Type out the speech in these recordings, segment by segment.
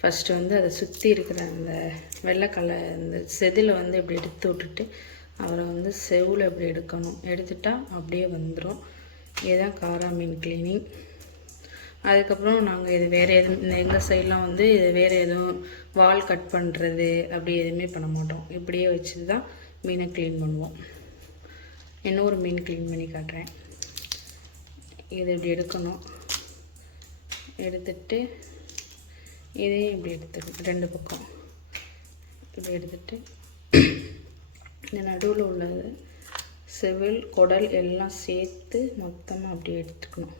First வந்து அதை சுற்றி இருக்கிற அந்த வெள்ளைக்கலை அந்த செதிலை வந்து இப்படி எடுத்து விட்டுட்டு அவரை வந்து செவில் இப்படி எடுக்கணும். எடுத்துட்டால் அப்படியே வந்துடும் இதுதான் காரா மீன் கிளீனிங் அதுக்கப்புறம் நாங்கள் இது வேறு எதுவும் எங்கள் சைட்லாம் வந்து இது வேறு எதுவும் வால் கட் பண்ணுறது அப்படி எதுவுமே பண்ண மாட்டோம். இப்படியே வச்சு தான் மீனை க்ளீன் பண்ணுவோம். இன்னொரு மீன் க்ளீன் பண்ணி காட்டுறேன். இது இப்படி எடுக்கணும். எடுத்துட்டு இதையும் இப்படி எடுத்துக்கணும். ரெண்டு பக்கம். இப்படி எடுத்துட்டு இந்த நடுவில் உள்ளது செவில் குடல் எல்லாம் சேர்த்து மொத்தமாக அப்படி எடுத்துக்கணும்.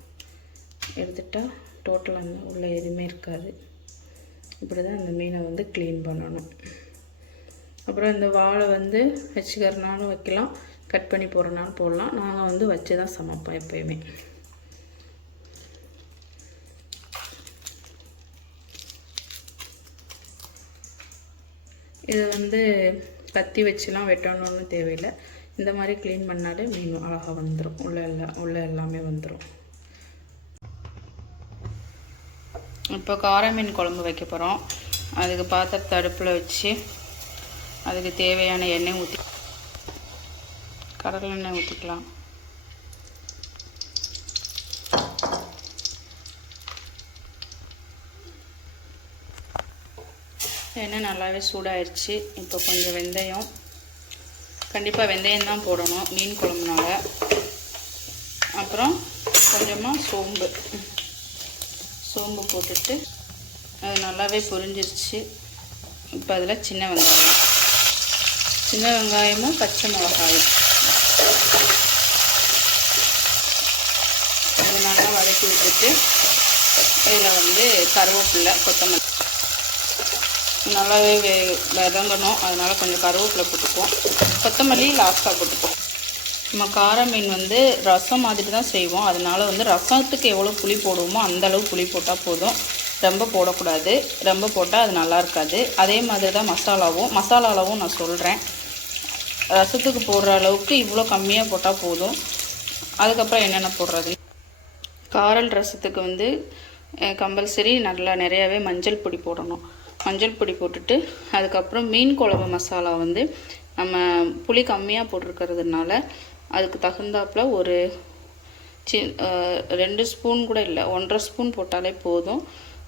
எடுத்துட்டால் டோட்டல் அந்த உள்ள எதுவுமே இருக்காது. இப்படி தான் அந்த மீனை வந்து க்ளீன் பண்ணணும். அப்புறம் இந்த வாழை வந்து வச்சுக்கிறனாலும் வைக்கலாம் கட் பண்ணி போடுறனாலும் போடலாம். நாங்கள் வந்து வச்சு தான் சமைப்போம் எப்போயுமே. இது வந்து கத்தி வச்சுலாம் வெட்டணும்னு தேவையில்லை. இந்த மாதிரி க்ளீன் பண்ணாலே மீன் அழகாக வந்துடும் உள்ள எல்லாம் உள்ள எல்லாமே வந்துடும் இப்போ கார மீன் குழம்பு வைக்க போகிறோம் அதுக்கு பாத்திரத்தை அடுப்பில் வச்சு அதுக்கு தேவையான எண்ணெய் ஊற்றி கடலெண்ணெய் ஊற்றிக்கலாம் எண்ணெய் நல்லாவே சூடாயிருச்சு. இப்போ கொஞ்சம் வெந்தயம். கண்டிப்பாக வெந்தயம் தான் போடணும் மீன் குழம்புனால. அப்புறம் கொஞ்சமாக சோம்பு. சோம்பு போட்டுட்டு அது நல்லாவே பொரிஞ்சிருச்சு. இப்போ அதில் சின்ன வெங்காயம். சின்ன வெங்காயமும் பச்சை மிளகாயும். இது நல்லா வதக்கி விட்டுட்டு இதில் வந்து கருவேப்பில்லை கொத்தமல்லி நல்லாவே வே வதங்கணும். அதனால் கொஞ்சம் கருவேப்பிலை போட்டுப்போம் கொத்தமல்லி லாஸ்ட்டாக போட்டுப்போம் நம்ம கார மீன் வந்து ரசம் மாதிரி தான் செய்வோம். அதனால் வந்து ரசத்துக்கு எவ்வளோ புளி போடுவோமோ அந்த அளவு புளி போட்டால் போதும். ரொம்ப போடக்கூடாது. ரொம்ப போட்டால் அது நல்லா இருக்காது. அதே மாதிரி தான் மசாலாவும். மசாலாவும் நான் சொல்கிறேன் ரசத்துக்கு போடுற அளவுக்கு இவ்வளோ கம்மியாக போட்டால் போதும். அதுக்கப்புறம் என்னென்ன போடுறது? காரல் ரசத்துக்கு வந்து கம்பல்சரி நல்லா நிறையாவே மஞ்சள் பொடி போடணும். மஞ்சள் பொடி போட்டுட்டு அதுக்கப்புறம் மீன் குழம்பு மசாலா வந்து நம்ம புளி கம்மியாக போட்டிருக்கிறதுனால அதுக்கு தகுந்தாப்புல ஒரு சி ரெண்டு ஸ்பூன் கூட இல்லை ஒன்றரை ஸ்பூன் போட்டாலே போதும்.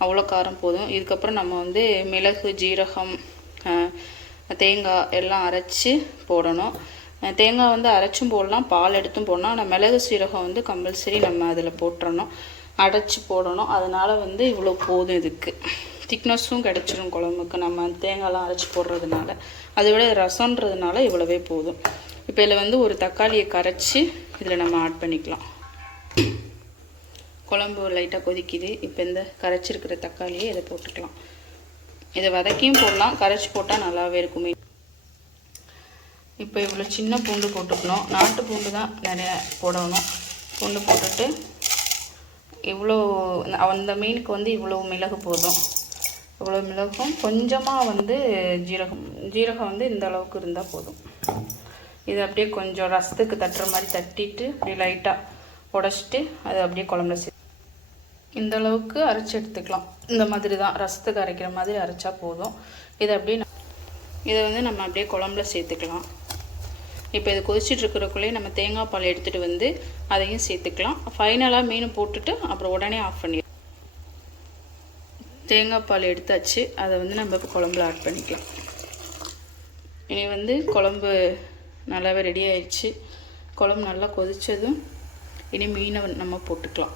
அவ்வளோ காரம் போதும். இதுக்கப்புறம் நம்ம வந்து மிளகு ஜீரகம் தேங்காய் எல்லாம் அரைச்சி போடணும். தேங்காய் வந்து அரைச்சும் போடலாம் பால் எடுத்தும் போடலாம் ஆனால் மிளகு சீரகம் வந்து கம்பல்சரி நம்ம அதில் போட்டுறணும். அடைச்சி போடணும். அதனால் வந்து இவ்வளோ போதும் இதுக்கு. திக்னஸும் கிடச்சிரும் குழம்புக்கு. நம்ம தேங்காய்லாம் அரைச்சி போடுறதுனால. அதை விட ரசன்றதுனால இவ்வளவே போதும். இப்போ இதில் வந்து ஒரு தக்காளியை கரைச்சி இதில் நம்ம ஆட் பண்ணிக்கலாம். குழம்பு லைட்டாக கொதிக்குது. இப்போ இந்த கரைச்சிருக்கிற தக்காளியை இதை போட்டுக்கலாம். இதை வதக்கியும் போடலாம். கரைச்சி போட்டால் நல்லாவே இருக்குமே. இப்போ இவ்வளோ சின்ன பூண்டு போட்டுக்கணும். நாட்டு பூண்டு தான் நிறையா போடணும். பூண்டு போட்டுட்டு இவ்வளோ அந்த மீனுக்கு வந்து இவ்வளோ மிளகு போதும். இவ்வளோ மிளகும். கொஞ்சமாக வந்து ஜீரகம். ஜீரகம் வந்து இந்த அளவுக்கு இருந்தால் போதும். இது அப்படியே கொஞ்சம் ரசத்துக்கு தட்டுற மாதிரி தட்டிட்டு அப்படியே லைட்டாக உடச்சிட்டு அதை அப்படியே குழம்புல சே இந்த அளவுக்கு அரைச்சி எடுத்துக்கலாம். இந்த மாதிரி தான். ரசத்துக்கு அரைக்கிற மாதிரி அரைச்சா போதும். இதை அப்படியே இதை வந்து நம்ம அப்படியே குழம்புல சேர்த்துக்கலாம். இப்போ இது கொதிச்சுட்டு இருக்கிறக்குள்ளேயே நம்ம தேங்காய் பால் எடுத்துகிட்டு வந்து அதையும் சேர்த்துக்கலாம். ஃபைனலாக மீன் போட்டுட்டு அப்புறம் உடனே ஆஃப் பண்ணிடுவோம் தேங்காய் பால் எடுத்தாச்சு. அதை வந்து நம்ம இப்போ குழம்புல ஆட் பண்ணிக்கலாம். இனி வந்து குழம்பு நல்லாவே ரெடி ஆயிடுச்சு குழம்பு நல்லா கொதித்ததும் இனி மீனை நம்ம போட்டுக்கலாம்.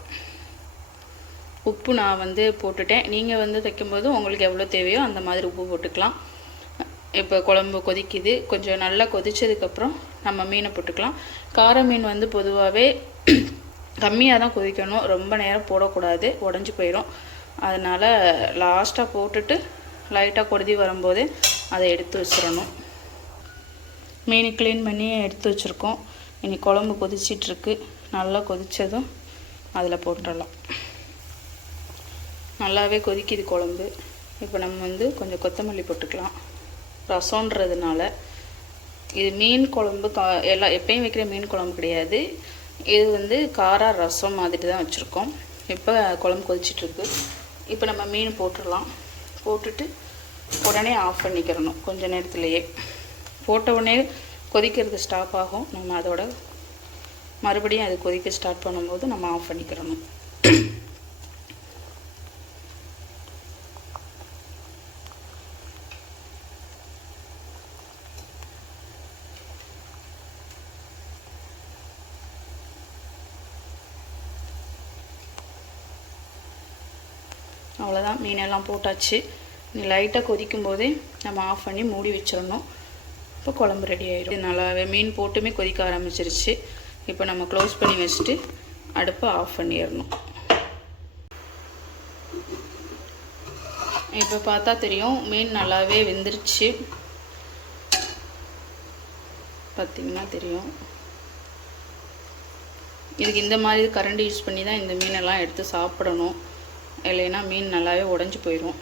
உப்பு நான் வந்து போட்டுட்டேன். நீங்கள் வந்து தைக்கும்போது உங்களுக்கு எவ்வளோ தேவையோ அந்த மாதிரி உப்பு போட்டுக்கலாம். இப்போ குழம்பு கொதிக்குது. கொஞ்சம் நல்லா கொதித்ததுக்கப்புறம் நம்ம மீனை போட்டுக்கலாம். கார மீன் வந்து பொதுவாகவே கம்மியாக தான் கொதிக்கணும். ரொம்ப நேரம் போடக்கூடாது. உடஞ்சி போயிடும் அதனால் லாஸ்ட்டாக போட்டுட்டு லைட்டாக கொதி வரும்போது அதை எடுத்து வச்சிடணும். மீன் க்ளீன் பண்ணி எடுத்து வச்சுருக்கோம். இனி குழம்பு கொதிச்சிட்ருக்கு. நல்லா கொதித்ததும் அதில் போட்டுடலாம். நல்லாவே கொதிக்குது குழம்பு. இப்போ நம்ம வந்து கொஞ்சம் கொத்தமல்லி போட்டுக்கலாம். ரசம்ன்றதுனால இது மீன் குழம்பு கா எல்லா எப்பயும் வைக்கிற மீன் குழம்பு கிடையாது. இது வந்து காரா ரசம் மாதிரி தான் வச்சுருக்கோம். இப்போ குழம்பு கொதிச்சிட்ருக்கு. இப்போ நம்ம மீன் போட்டுடலாம். போட்டுட்டு உடனே ஆஃப் பண்ணிக்கிறணும். கொஞ்ச நேரத்துலையே. போட்ட உடனே கொதிக்கிறது ஸ்டாப் ஆகும். நம்ம அதோட மறுபடியும் அது கொதிக்க ஸ்டார்ட் பண்ணும்போது நம்ம ஆஃப் பண்ணிக்கிறணும். அவ்வளோதான் மீனெல்லாம் போட்டாச்சு. நீ லைட்டாக கொதிக்கும் போதே நம்ம ஆஃப் பண்ணி மூடி வச்சிடணும். இப்போ குழம்பு ரெடி ஆகிடும் நல்லாவே மீன் போட்டுமே கொதிக்க ஆரம்பிச்சிருச்சு. இப்போ நம்ம க்ளோஸ் பண்ணி வச்சுட்டு அடுப்பை ஆஃப் பண்ணிடணும். இப்போ பார்த்தா தெரியும் மீன் நல்லாவே வெந்துருச்சு. பார்த்தீங்கன்னா தெரியும். இதுக்கு இந்த மாதிரி கரண்டி யூஸ் பண்ணி தான் இந்த மீனெல்லாம் எடுத்து சாப்பிடணும். இல்லைன்னா மீன் நல்லாவே உடஞ்சி போயிடும்